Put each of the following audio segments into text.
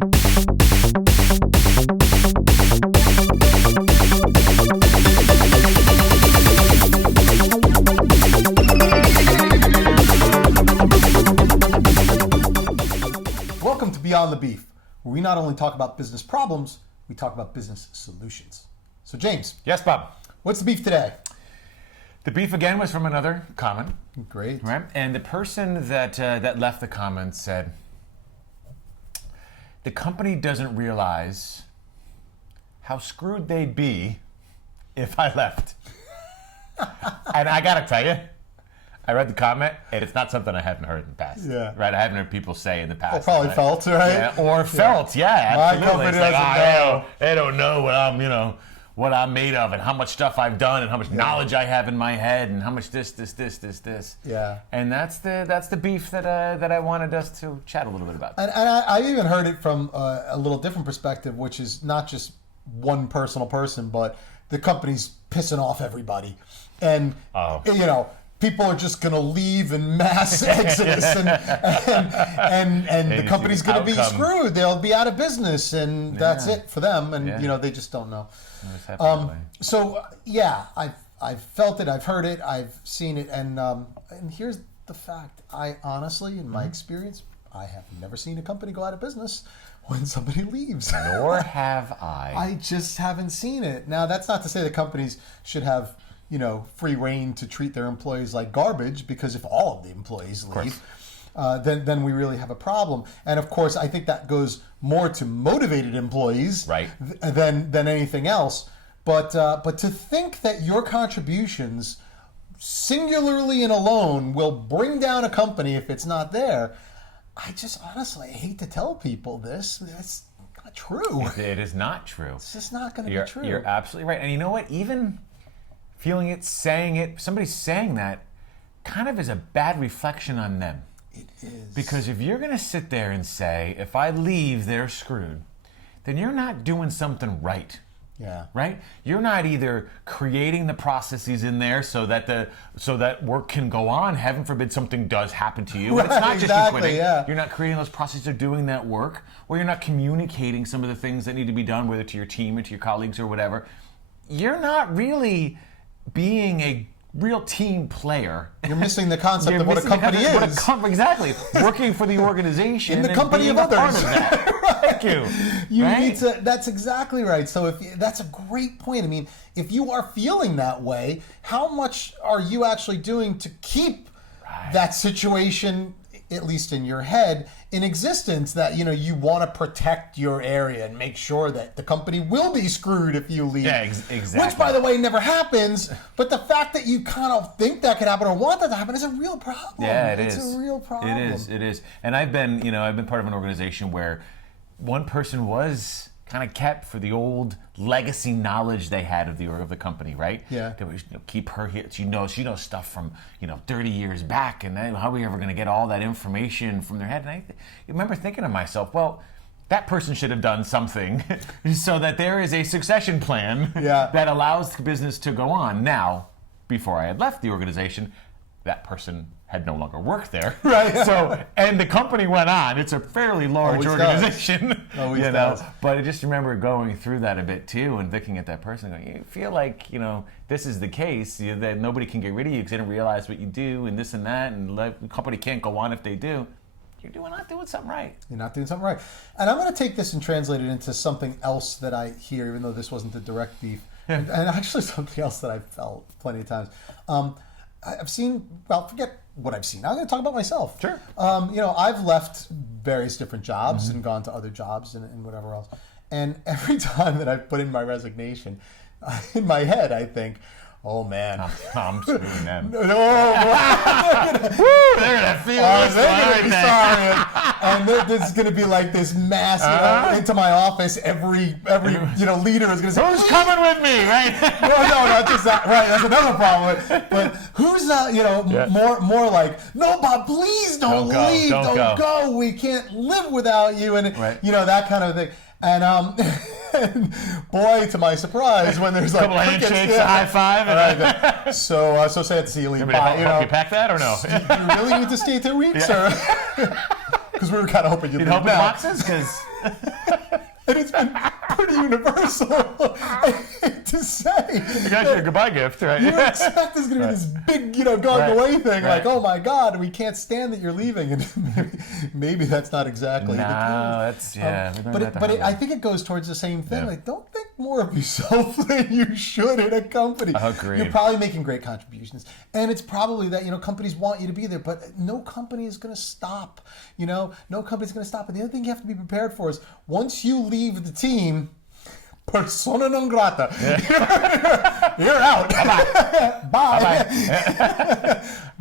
Welcome to Beyond the Beef, where we not only talk about business problems, we talk about business solutions. So James. Yes, Bob. What's the beef today? The beef again was from another comment. Great. Right? And the person that left the comment said, the company doesn't realize how screwed they'd be if I left. And I gotta tell you, I read the comment, and it's not something I haven't heard in the past. Yeah. Right? I haven't heard people say in the past. Or probably felt, right? Yeah, or felt, yeah, absolutely. My company It's like, doesn't know. they don't know what I'm made of, and how much stuff I've done, and how much knowledge I have in my head, and how much this. Yeah. And that's the beef that I wanted us to chat a little bit about. And I even heard it from a little different perspective, which is not just one personal person, but the company's pissing off everybody. And, people are just going to leave in mass exodus, and the company's going to be screwed. They'll be out of business, and that's it for them. And they just don't know. I've felt it, I've heard it, I've seen it, and here's the fact: I honestly, in my experience, I have never seen a company go out of business when somebody leaves. Nor have I. I just haven't seen it. Now, that's not to say that companies should have free reign to treat their employees like garbage, because if all of the employees leave, then we really have a problem. And of course, I think that goes more to motivated employees than anything else. But to think that your contributions, singularly and alone, will bring down a company if it's not there, I just honestly hate to tell people this. That's not true. It is not true. It's just not going to be true. You're absolutely right. And you know what? Even feeling it, saying it, somebody saying that kind of is a bad reflection on them. It is. Because if you're going to sit there and say, if I leave, they're screwed, then you're not doing something right. Yeah. Right? You're not either creating the processes in there so that work can go on. Heaven forbid something does happen to you. Right, it's not just exactly, you quitting. yeah. You're not creating those processes of doing that work, or you're not communicating some of the things that need to be done, whether to your team or to your colleagues or whatever. You're not really being a real team player. You're missing the concept of what a company is. Exactly. Working for the organization in the company of others. Part of that. Right. Thank you. You need to. That's exactly right. So that's a great point. I mean, if you are feeling that way, how much are you actually doing to keep that situation, at least in your head, in existence, that you want to protect your area and make sure that the company will be screwed if you leave. Yeah, exactly. Which, by the way, never happens. But the fact that you kind of think that could happen or want that to happen is a real problem. Yeah, it's a real problem. It is. And I've been part of an organization where one person was kind of kept for the old legacy knowledge they had of the company, right? Yeah. They would keep her here. She knows stuff from 30 years back, and then how are we ever going to get all that information from their head? And I remember thinking to myself, well, that person should have done something so that there is a succession plan that allows the business to go on. Now, before I had left the organization, that person had no longer worked there. Right. So, and the company went on. It's a fairly large organization. Always does. But I just remember going through that a bit too, and looking at that person going, you feel like, this is the case, that nobody can get rid of you because they don't realize what you do and this and that, and the company can't go on if they do. You're not doing something right. You're not doing something right. And I'm going to take this and translate it into something else that I hear, even though this wasn't the direct beef, and actually something else that I've felt plenty of times. I've seen, forget what I've seen. I'm going to talk about myself. Sure. I've left various different jobs and gone to other jobs and whatever else. And every time that I've put in my resignation, in my head, I think, oh man, I'm screwing them. No, Woo, they're gonna feel this. They're gonna be sorry, and this is gonna be like this mass into my office. Every leader is gonna say, "Who's coming with me?" Right? No, not just that. Right, that's another problem. But who's more like, no, Bob, please don't leave, don't go. We can't live without you, and that kind of thing. And boy, to my surprise, when there's like a couple of handshakes, a high five, and so sad to see you leave. Help you pack that or no? Do you really need to stay 2 weeks, or because we were kind of hoping you'd leave help with now. boxes? Because And it's been pretty universal to say. You got your goodbye gift, right? You expect there's going to be this big, going away thing, like, oh my God, we can't stand that you're leaving, and maybe that's not exactly the case. That's I think it goes towards the same thing. Like, don't think more of yourself than you should in a company. Agreed. You're probably making great contributions, and it's probably that companies want you to be there, but no company is going to stop. No company's going to stop. And the other thing you have to be prepared for is once you leave the team, persona non grata. Yeah. You're out. Bye. Bye.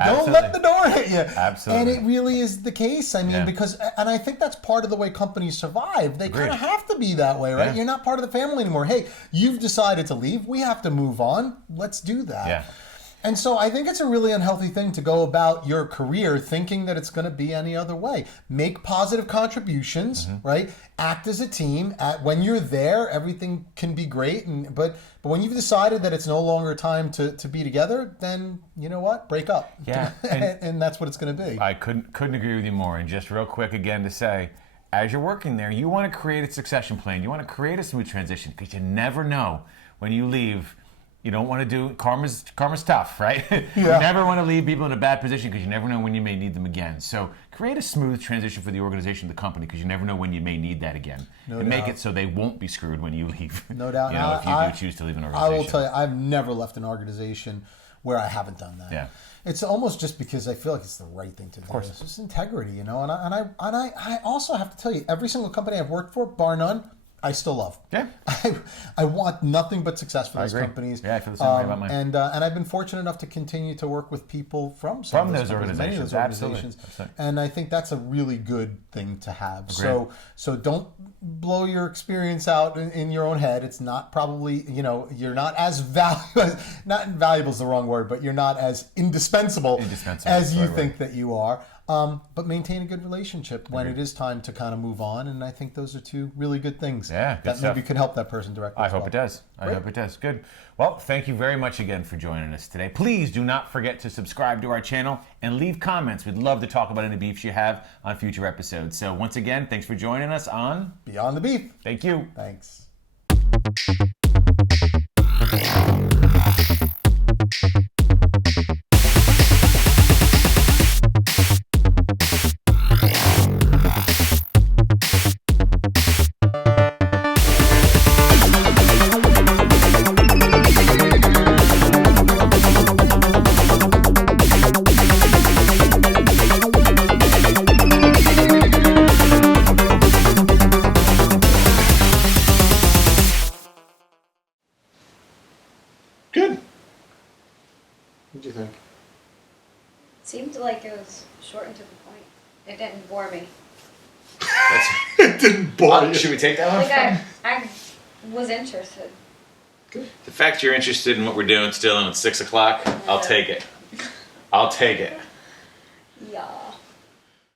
Don't let the door hit you. Absolutely. And it really is the case. I mean, and I think that's part of the way companies survive. They kind of have to be that way, right? Yeah. You're not part of the family anymore. Hey, you've decided to leave. We have to move on. Let's do that. Yeah. And so I think it's a really unhealthy thing to go about your career thinking that it's going to be any other way. Make positive contributions, right? Act as a team. When you're there, everything can be great. But when you've decided that it's no longer time to be together, then you know what? Break up. Yeah. And that's what it's going to be. I couldn't agree with you more. And just real quick again to say, as you're working there, you want to create a succession plan. You want to create a smooth transition because you never know when you leave. You don't want to do karma's tough, right? You never want to leave people in a bad position because you never know when you may need them again. So create a smooth transition for the organization, the company, because you never know when you may need that again. And make it so they won't be screwed when you leave. No doubt. If you do choose to leave an organization. I will tell you, I've never left an organization where I haven't done that. Yeah. It's almost just because I feel like it's the right thing to do. Of course. It's just integrity, And I also have to tell you, every single company I've worked for, bar none, I still love. Yeah. I want nothing but success for those companies. Yeah, I feel the same way about mine. And I've been fortunate enough to continue to work with people from those organizations. many of those organizations. Absolutely. And I think that's a really good thing to have. So don't blow your experience out in your own head. It's not probably, you're not as valuable, not invaluable is the wrong word, but you're not as indispensable as you think that you are. But maintain a good relationship when it is time to kind of move on. And I think those are two really good things that maybe could help that person directly. I hope it does. I hope it does. Good. Well, thank you very much again for joining us today. Please do not forget to subscribe to our channel and leave comments. We'd love to talk about any beefs you have on future episodes. So once again, thanks for joining us on Beyond the Beef. Thank you. Thanks. Good. What do you think? Seemed like it was short and to the point. It didn't bore me. It didn't bore you. Should we take that one? Like I was interested. The fact you're interested in what we're doing still and it's 6 o'clock, I'll take it. I'll take it.